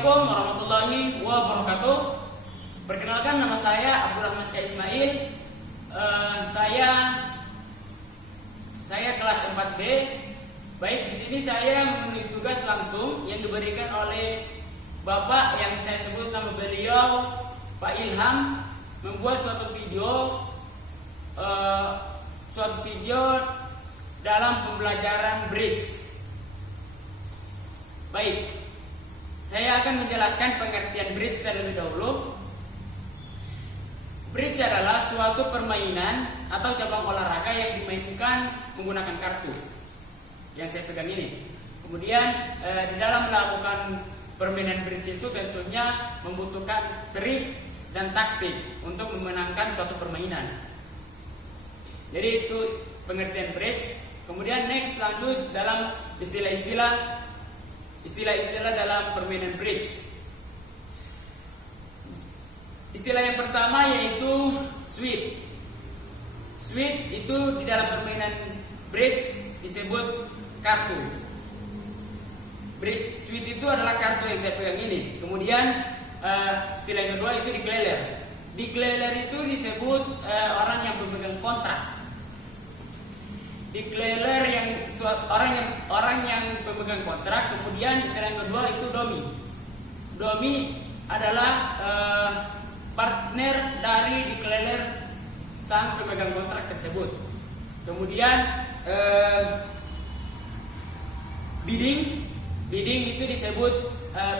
Assalamualaikum warahmatullahi wabarakatuh. Perkenalkan, nama saya Abdurrahman K. Ismail. Saya kelas 4B. Baik, di sini saya memenuhi tugas langsung yang diberikan oleh Bapak yang saya sebut nama beliau Pak Ilham, membuat suatu video dalam pembelajaran bridge. Baik, saya akan menjelaskan pengertian bridge terlebih dahulu. Bridge adalah suatu permainan atau cabang olahraga yang dimainkan menggunakan kartu yang saya pegang ini. Kemudian di dalam melakukan permainan bridge itu tentunya membutuhkan trik dan taktik untuk memenangkan suatu permainan. Jadi itu pengertian bridge. Kemudian next, lanjut dalam istilah-istilah dalam permainan bridge. Istilah yang pertama yaitu sweep. Sweep itu di dalam permainan bridge disebut kartu. Sweep itu adalah kartu yang saya pegang ini. Kemudian istilah yang kedua itu declarer. Declarer itu disebut orang yang pemegang kontrak. Declarer orang yang pemegang kontrak. Kemudian istilah yang kedua itu domi. Domi adalah partner dari declarer sang pemegang kontrak tersebut. Kemudian bidding itu disebut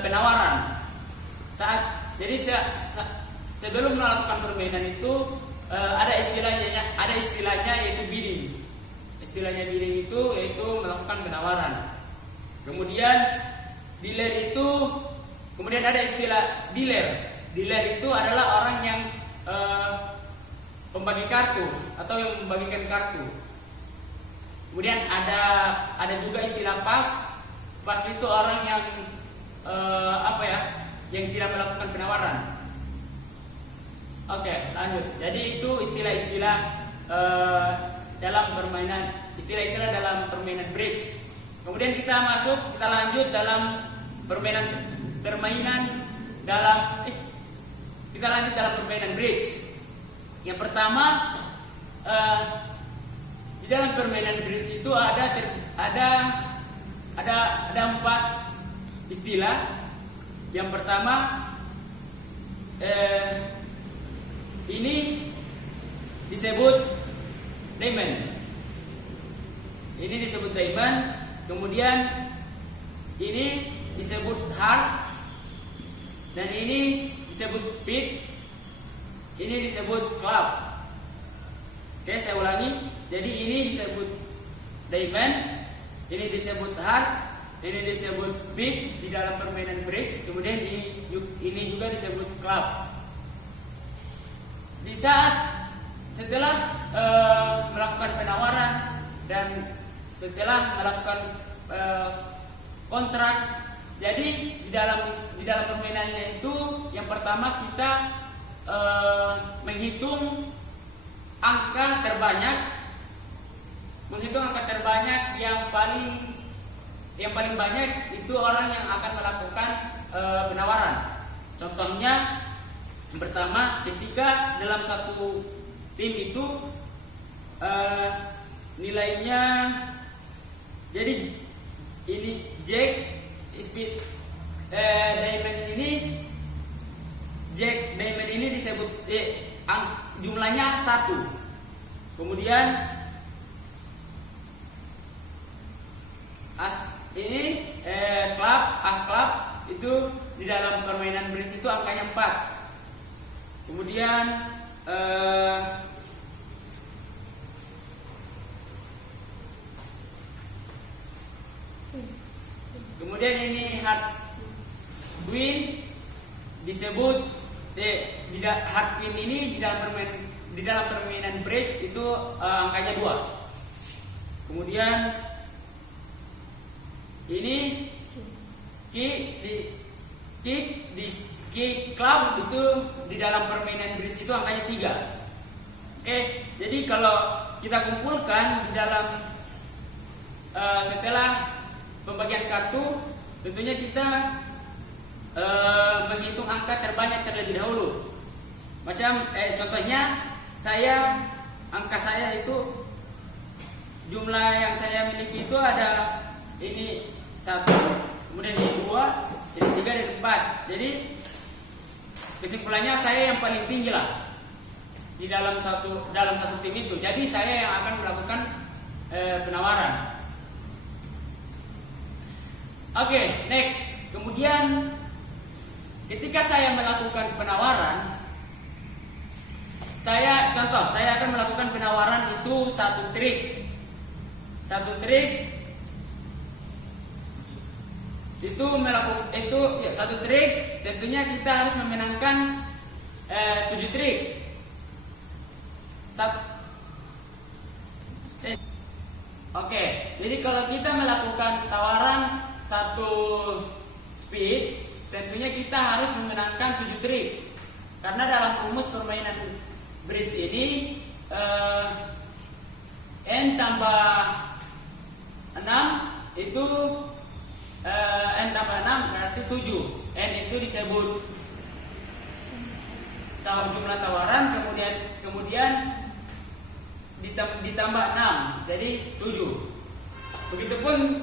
penawaran. Sebelum melakukan permainan itu ada istilahnya yaitu bidding. Istilahnya bidding itu yaitu melakukan penawaran. Kemudian kemudian ada istilah dealer. Dealer itu adalah orang yang pembagi kartu atau yang membagikan kartu. Kemudian ada juga istilah pas. Pas itu orang yang yang tidak melakukan penawaran. Oke, lanjut. Jadi itu istilah-istilah dalam permainan bridge. Kemudian kita lanjut dalam permainan bridge. Yang pertama, di dalam permainan bridge itu ada 4 istilah. Yang pertama, ini disebut diamond. Ini disebut diamond. Kemudian ini disebut heart. Dan ini disebut speed. Ini disebut club. Oke, saya ulangi. Jadi ini disebut diamond, ini disebut heart, ini disebut speed di dalam permainan bridge. Kemudian ini juga disebut club. Setelah melakukan penawaran dan setelah melakukan kontrak, jadi di dalam permainannya itu yang pertama kita menghitung angka terbanyak yang paling banyak itu orang yang akan melakukan penawaran. Contohnya, yang pertama, ketika dalam satu tim itu nilainya, jadi ini Jack, speed, diamond ini disebut jumlahnya 1. Kemudian as club itu di dalam permainan bridge itu angkanya 4. Kemudian ini hard queen disebut hard queen ini di dalam permainan bridge itu angkanya 2. Kemudian ini kick club itu di dalam permainan bridge itu angkanya 3. Oke, jadi kalau kita kumpulkan di dalam setelah pembagian kartu, tentunya kita menghitung angka terbanyak terlebih dahulu. Macam contohnya angka saya itu, jumlah yang saya miliki itu ada ini 1, kemudian ini 2, ini 3, dan 4. Jadi kesimpulannya saya yang paling tinggi lah di dalam satu tim itu. Jadi saya yang akan melakukan penawaran. Oke, next. Kemudian ketika saya melakukan penawaran, saya akan melakukan penawaran itu satu trik satu trik. Tentunya kita harus memenangkan 7 trik. Oke, jadi kalau kita melakukan tawaran satu speed, tentunya kita harus memenangkan 7 trik. Karena dalam rumus permainan bridge ini n tambah 6 itu n tambah 6 berarti 7. N itu disebut jumlah tawaran, kemudian ditambah 6 jadi 7. Begitupun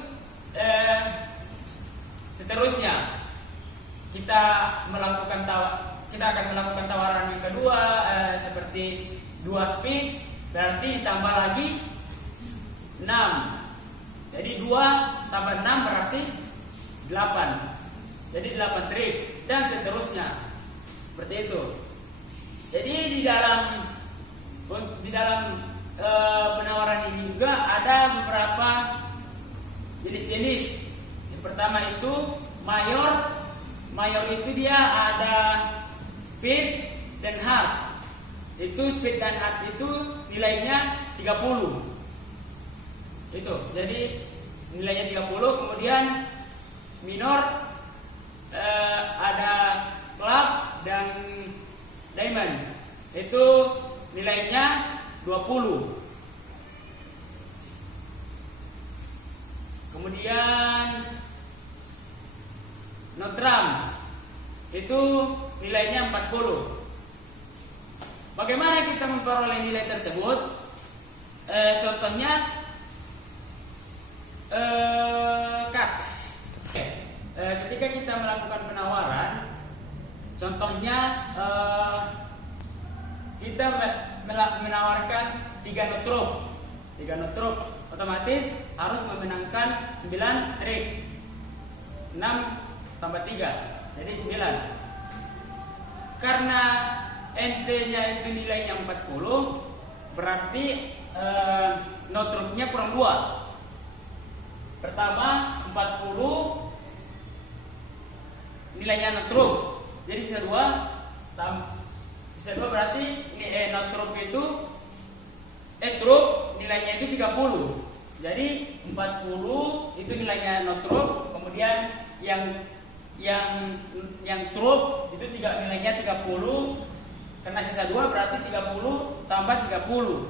seterusnya kita akan melakukan tawaran yang kedua seperti 2 speed, berarti ditambah lagi 6. Jadi 2 tambah 6 berarti 8. Jadi 8 trik dan seterusnya. Seperti itu. Jadi di dalam penawaran ini juga ada beberapa jenis-jenis. Yang pertama itu mayor. Mayor itu dia ada speed dan hard. Itu speed dan hard itu nilainya 30. Itu. Jadi nilainya 30. Kemudian minor ada club dan diamond. Itu nilainya 20. Kemudian notram itu nilainya 40. Bagaimana kita memperoleh nilai tersebut? Contohnya ketika kita melakukan penawaran, contohnya kita menawarkan 3 notrop, otomatis harus memenangkan 9 trik. 6 tambah 3 jadi 9. Karena NT-nya itu nilainya 40, berarti notropnya kurang 2. Pertama 40 nilainya notrop, jadi sisa 2 berarti ini notrop itu trop nilainya itu 30. Jadi 40 itu nilainya notrop, kemudian yang trop itu nilainya 30, karena sisa 2 berarti 30 tambah 30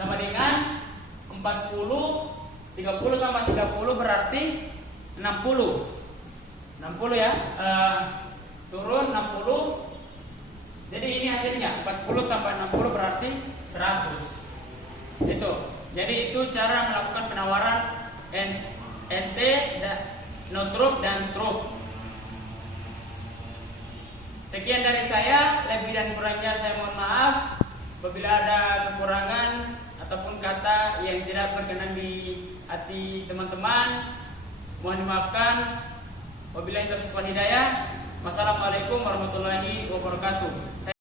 sama dengan 40. 30 tambah 30 berarti 60 ya, turun 60. Jadi ini hasilnya 40 tambah 60 berarti 100. Itu. Jadi itu cara melakukan penawaran NT, notrop dan trop. Sekian dari saya, lebih dan kurangnya saya mohon maaf. Apabila ada kekurangan ataupun kata yang tidak berkenan di hati teman-teman, mohon dimaafkan. Wabillahi taufiq wal hidayah. Wassalamualaikum warahmatullahi wabarakatuh.